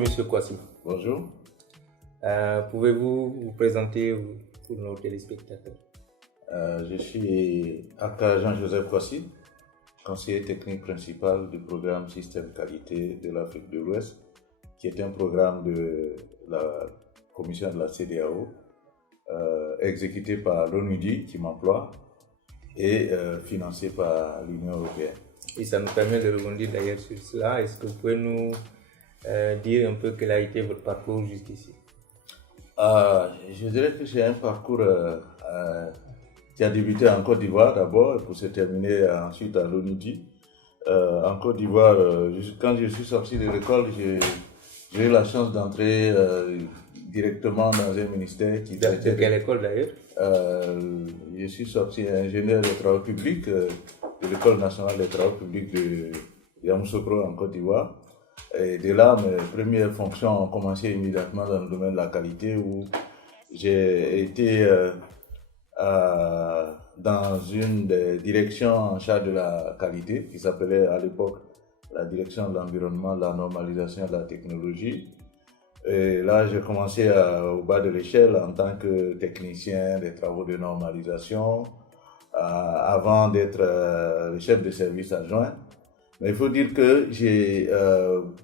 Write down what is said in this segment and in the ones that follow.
Monsieur Kouassi. Bonjour. Pouvez-vous vous présenter pour nos téléspectateurs? Je suis Aka Jean-Joseph Kouassi, conseiller technique principal du programme Système Qualité de l'Afrique de l'Ouest, qui est un programme de la commission de la CEDEAO, exécuté par l'ONUDI qui m'emploie et financé par l'Union européenne. Et ça nous permet de rebondir d'ailleurs sur cela. Est-ce que vous pouvez nous dire un peu quel a été votre parcours jusqu'ici? Je dirais que j'ai un parcours qui a débuté en Côte d'Ivoire d'abord pour se terminer ensuite à l'ONUDI. En Côte d'Ivoire, quand je suis sorti de l'école, j'ai eu la chance d'entrer directement dans un ministère qui... De quelle école d'ailleurs? Je suis sorti ingénieur des travaux publics de l'École nationale des travaux publics de Yamoussoukro en Côte d'Ivoire. Et de là, mes premières fonctions ont commencé immédiatement dans le domaine de la qualité où j'ai été dans une des directions en charge de la qualité qui s'appelait à l'époque la direction de l'environnement, de la normalisation et de la technologie. Et là, j'ai commencé au bas de l'échelle en tant que technicien des travaux de normalisation avant d'être le chef de service adjoint. Mais il faut dire que j'ai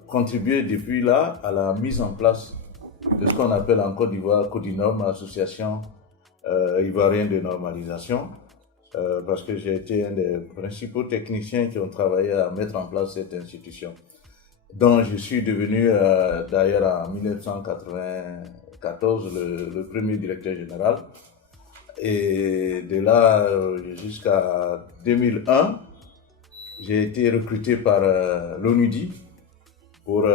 contribué depuis là à la mise en place de ce qu'on appelle en Côte d'Ivoire Codinorm, association ivoirienne de normalisation, parce que j'ai été un des principaux techniciens qui ont travaillé à mettre en place cette institution, dont je suis devenu d'ailleurs en 1994 le premier directeur général. Et de là jusqu'à 2001, j'ai été recruté par l'ONUDI pour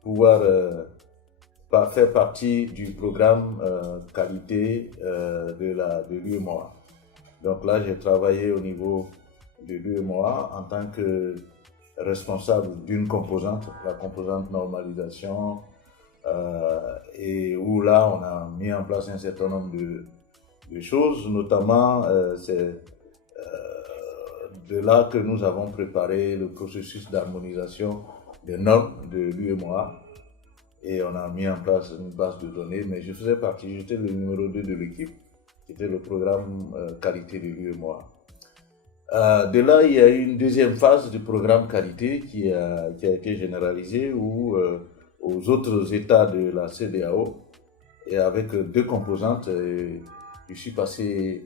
pouvoir faire partie du programme qualité de l'UEMOA. Donc là, j'ai travaillé au niveau de l'UEMOA en tant que responsable d'une composante, la composante normalisation, et où là, on a mis en place un certain nombre de choses, notamment c'est de là que nous avons préparé le processus d'harmonisation des normes de l'UEMOA et on a mis en place une base de données, mais je faisais partie, j'étais le numéro 2 de l'équipe, qui était le programme qualité de l'UEMOA. De là, il y a eu une deuxième phase du programme qualité qui a été généralisée où aux autres États de la CEDEAO, et avec deux composantes, je suis passé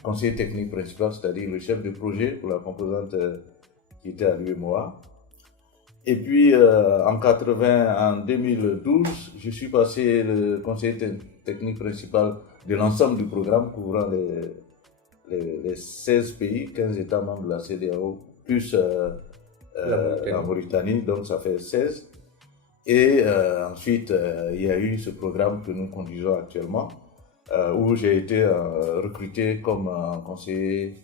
conseiller technique principal, c'est-à-dire le chef de projet pour la composante qui était à l'UEMOA. Et puis en 2012, je suis passé le conseiller technique principal de l'ensemble du programme couvrant les 16 pays, 15 États membres de la CEDEAO, plus la Mauritanie, donc ça fait 16. Et ensuite, il y a eu ce programme que nous conduisons actuellement, où j'ai été recruté comme conseiller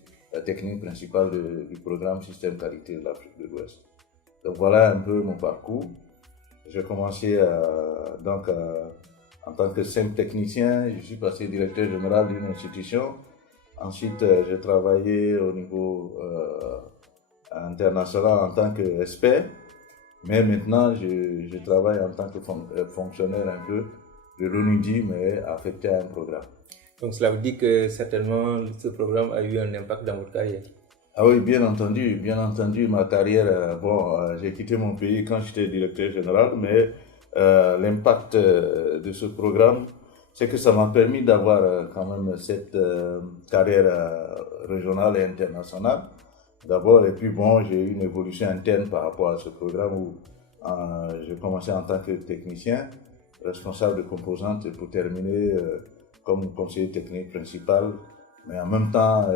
technique principal du programme Système Qualité de l'Afrique de l'Ouest. Donc voilà un peu mon parcours. J'ai commencé en tant que simple technicien, je suis passé directeur général d'une institution. Ensuite, j'ai travaillé au niveau international en tant qu'expert. Mais maintenant, je travaille en tant que fonctionnaire un peu de l'ONUDI, mais affecté à un programme. Donc cela veut dire que certainement ce programme a eu un impact dans votre carrière? Ah oui, bien entendu, ma carrière, j'ai quitté mon pays quand j'étais directeur général, mais l'impact de ce programme, c'est que ça m'a permis d'avoir quand même cette carrière régionale et internationale. D'abord, et puis j'ai eu une évolution interne par rapport à ce programme où j'ai commencé en tant que technicien, responsable de composantes pour terminer comme conseiller technique principal. Mais en même temps,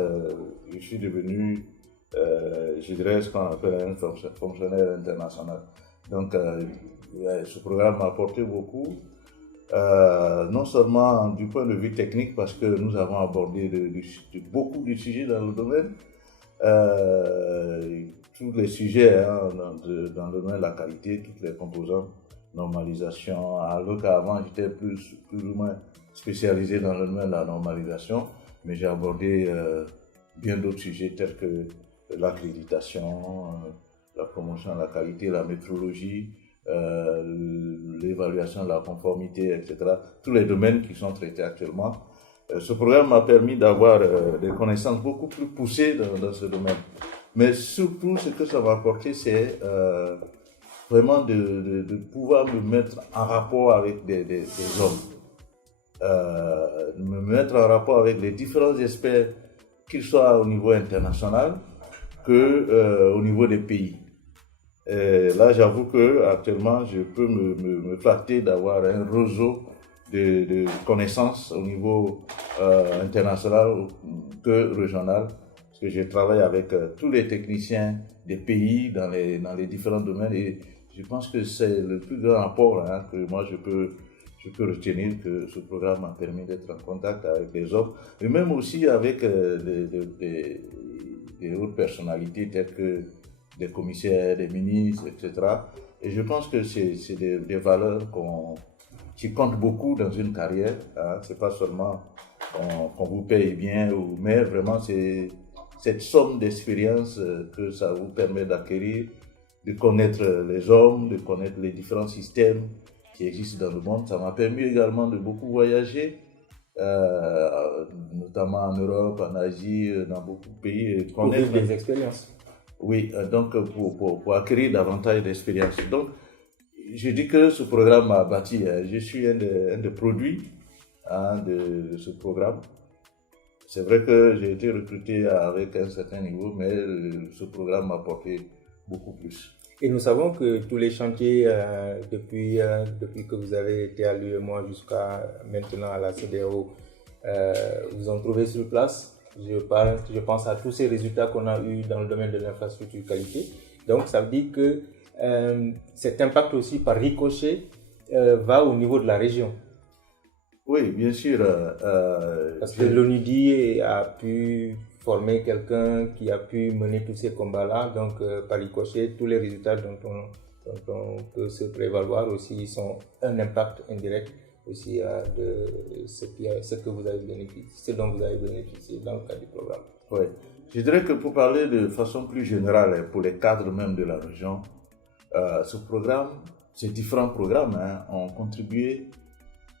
je suis devenu, je dirais, ce qu'on appelle un fonctionnaire international. Donc, ce programme m'a apporté beaucoup, non seulement du point de vue technique, parce que nous avons abordé beaucoup de sujets dans le domaine, tous les sujets dans le domaine de la qualité, toutes les composantes, normalisation, alors qu'avant j'étais plus ou moins spécialisé dans le domaine de la normalisation, mais j'ai abordé bien d'autres sujets tels que l'accréditation, la promotion de la qualité, la métrologie, l'évaluation de la conformité, etc. Tous les domaines qui sont traités actuellement. Ce programme m'a permis d'avoir des connaissances beaucoup plus poussées dans ce domaine. Mais surtout, ce que ça m'a apporté, c'est vraiment de pouvoir me mettre en rapport avec des hommes. Me mettre en rapport avec les différents experts, qu'ils soient au niveau international que au niveau des pays. Là, j'avoue que actuellement, je peux me flatter d'avoir un réseau de connaissances au niveau international que régional, parce que je travaille avec tous les techniciens des pays dans les différents domaines, et je pense que c'est le plus grand apport que moi je peux retenir, que ce programme m'a permis d'être en contact avec les hommes, et même aussi avec des autres personnalités telles que des commissaires, des ministres, etc. Et je pense que c'est des valeurs qui comptent beaucoup dans une carrière. C'est pas seulement qu'on vous paye bien, mais vraiment c'est cette somme d'expérience que ça vous permet d'acquérir, de connaître les hommes, de connaître les différents systèmes qui existent dans le monde. Ça m'a permis également de beaucoup voyager, notamment en Europe, en Asie, dans beaucoup de pays. Pour vivre des expériences. Oui, donc pour acquérir davantage d'expérience. Donc, je dis que ce programme m'a bâti. Je suis un des produits de ce programme. C'est vrai que j'ai été recruté avec un certain niveau, mais ce programme m'a apporté beaucoup plus. Et nous savons que tous les chantiers, depuis que vous avez été à l'UEMOA jusqu'à maintenant à la CEDEAO, vous ont trouvé sur place. Je pense à tous ces résultats qu'on a eus dans le domaine de l'infrastructure qualité. Donc, ça veut dire que cet impact aussi par ricochet va au niveau de la région. Oui, bien sûr. Parce que l'ONUDI a pu former quelqu'un qui a pu mener tous ces combats-là. Donc, par ricochet, tous les résultats dont on peut se prévaloir aussi sont un impact indirect aussi de ce que vous avez bénéficié, ce dont vous avez bénéficié dans le cadre du programme. Oui, je dirais que pour parler de façon plus générale, pour les cadres même de la région, ce programme, ces différents programmes ont contribué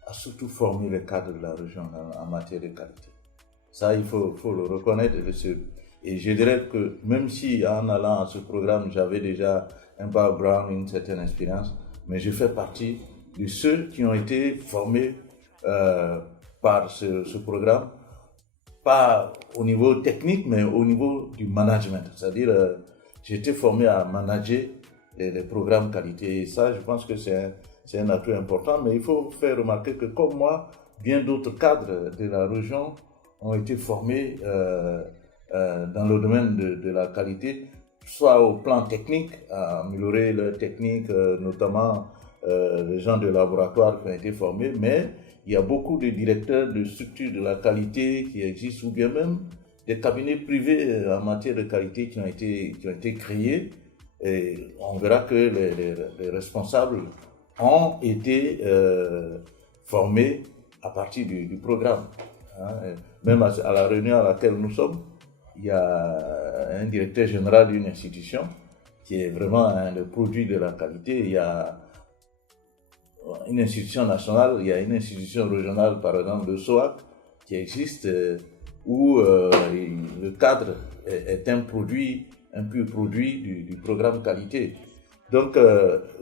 à surtout former les cadres de la région en matière de qualité. Ça, il faut le reconnaître. Et je dirais que même si en allant à ce programme, j'avais déjà un background, une certaine expérience, mais je fais partie de ceux qui ont été formés par ce programme, pas au niveau technique, mais au niveau du management. C'est-à-dire, j'ai été formé à manager les programmes qualité. Et ça, je pense que c'est un atout important. Mais il faut faire remarquer que comme moi, bien d'autres cadres de la région ont été formés dans le domaine de la qualité, soit au plan technique, à améliorer leur technique, notamment les gens de laboratoire qui ont été formés, mais il y a beaucoup de directeurs de structures de la qualité qui existent, ou bien même des cabinets privés en matière de qualité qui ont été créés. Et on verra que les responsables ont été formés à partir du programme. Même à la réunion à laquelle nous sommes, il y a un directeur général d'une institution qui est vraiment un produit de la qualité. Il y a une institution nationale, il y a une institution régionale, par exemple le SOAC, qui existe, où le cadre est un pur produit du programme qualité. Donc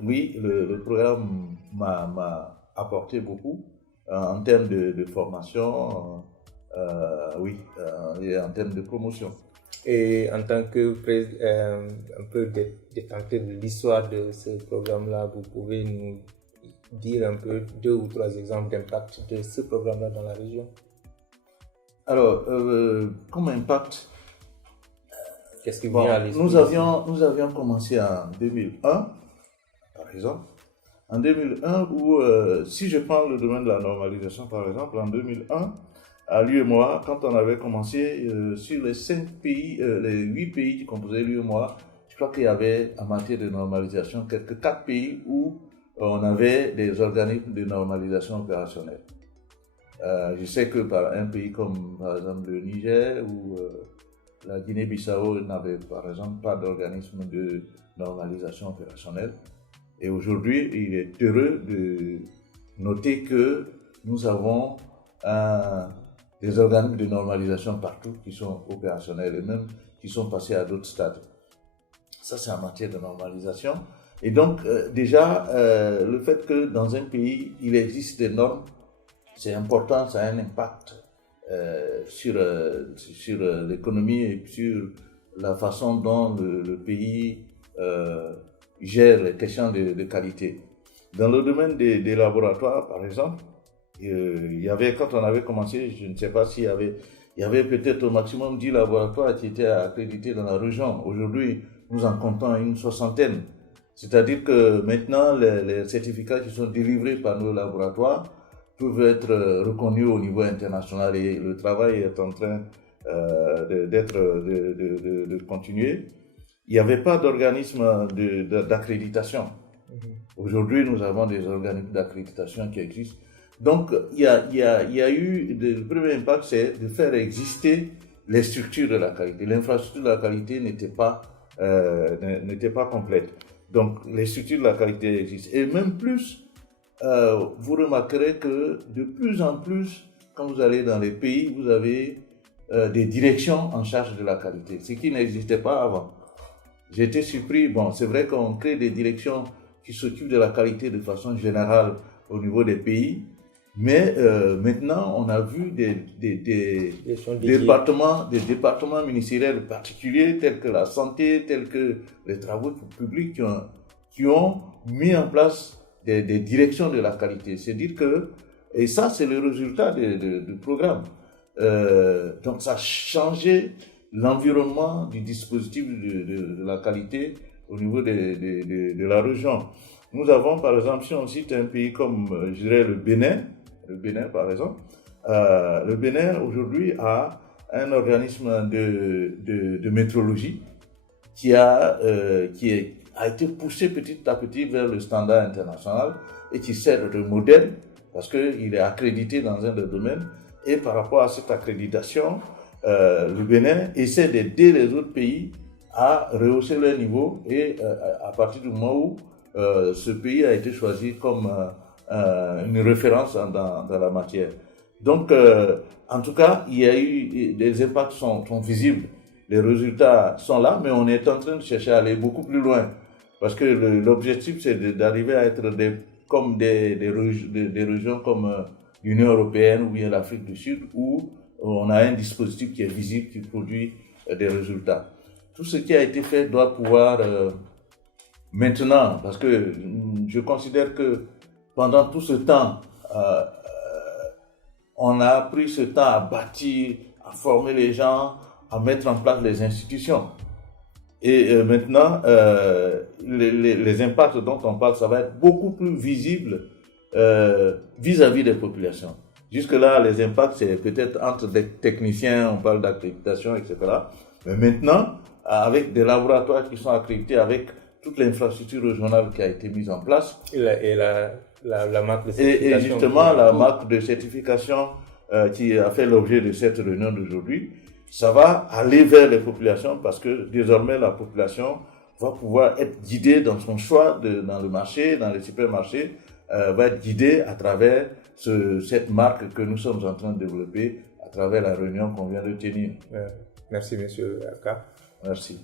oui, le programme m'a apporté beaucoup en termes de formation, oui, et en termes de promotion. Et en tant que un peu détenteur de l'histoire de ce programme-là, vous pouvez nous dire un peu 2 ou 3 exemples d'impact de ce programme-là dans la région? Alors, comme impact, qu'est-ce qui vient à l'esprit? Nous avions commencé en 2001, par exemple. En 2001, où, si je prends le domaine de la normalisation, par exemple, en 2001, à l'UEMOA, quand on avait commencé, sur les 5 pays, les 8 pays qui composaient l'UEMOA, je crois qu'il y avait, en matière de normalisation, quelques 4 pays où on avait des organismes de normalisation opérationnelle. Je sais que par un pays comme, par exemple, le Niger ou la Guinée-Bissau n'avait, par exemple, pas d'organisme de normalisation opérationnelle. Et aujourd'hui, il est heureux de noter que nous avons des organismes de normalisation partout qui sont opérationnels et même qui sont passés à d'autres stades. Ça, c'est en matière de normalisation. Et donc, déjà, le fait que dans un pays, il existe des normes, c'est important, ça a un impact sur l'économie et sur la façon dont le pays gère les questions de qualité. Dans le domaine des laboratoires, par exemple, il y avait, quand on avait commencé, je ne sais pas s'il y avait, il y avait peut-être au maximum 10 laboratoires qui étaient accrédités dans la région. Aujourd'hui, nous en comptons une soixantaine. C'est-à-dire que maintenant, les certificats qui sont délivrés par nos laboratoires peuvent être reconnus au niveau international et le travail est en train de continuer. Il n'y avait pas d'organisme d'accréditation. Aujourd'hui, nous avons des organismes d'accréditation qui existent. Donc, il y a eu, le premier impact, c'est de faire exister les structures de la qualité. L'infrastructure de la qualité n'était pas complète. Donc, les structures de la qualité existent. Et même plus, vous remarquerez que de plus en plus, quand vous allez dans les pays, vous avez des directions en charge de la qualité, ce qui n'existait pas avant. J'ai été surpris, bon, c'est vrai qu'on crée des directions qui s'occupent de la qualité de façon générale au niveau des pays, mais maintenant, on a vu des départements ministériels particuliers, tels que la santé, tels que les travaux publics, qui ont mis en place des directions de la qualité. C'est-à-dire que, et ça, c'est le résultat du programme. Donc, ça a changé l'environnement du dispositif de la qualité au niveau de la région. Nous avons, par exemple, si on cite un pays comme, je dirais, le Bénin par exemple, le Bénin aujourd'hui a un organisme de métrologie qui a été poussé petit à petit vers le standard international et qui sert de modèle parce qu'il est accrédité dans un des domaines. Et par rapport à cette accréditation, le Bénin essaie d'aider les autres pays à rehausser leur niveau et à partir du moment où ce pays a été choisi comme une référence dans la matière. Donc, en tout cas, il y a eu, les impacts sont visibles, les résultats sont là, mais on est en train de chercher à aller beaucoup plus loin. Parce que l'objectif, c'est d'arriver à être comme des régions comme l'Union européenne ou bien l'Afrique du Sud, où on a un dispositif qui est visible, qui produit des résultats. Tout ce qui a été fait doit pouvoir maintenant, parce que je considère que pendant tout ce temps, on a pris ce temps à bâtir, à former les gens, à mettre en place les institutions. Et maintenant, les impacts dont on parle, ça va être beaucoup plus visible vis-à-vis des populations. Jusque-là, les impacts, c'est peut-être entre des techniciens, on parle d'accréditation, etc. Mais maintenant, avec des laboratoires qui sont accrédités, avec toute l'infrastructure régionale qui a été mise en place. Et la marque de certification. Et justement, la marque de certification qui a fait l'objet de cette réunion d'aujourd'hui, ça va aller vers les populations parce que désormais, la population va pouvoir être guidée dans son choix dans le marché, dans les supermarchés, va être guidée à travers cette marque que nous sommes en train de développer à travers la réunion qu'on vient de tenir. Merci, monsieur Aka. Merci.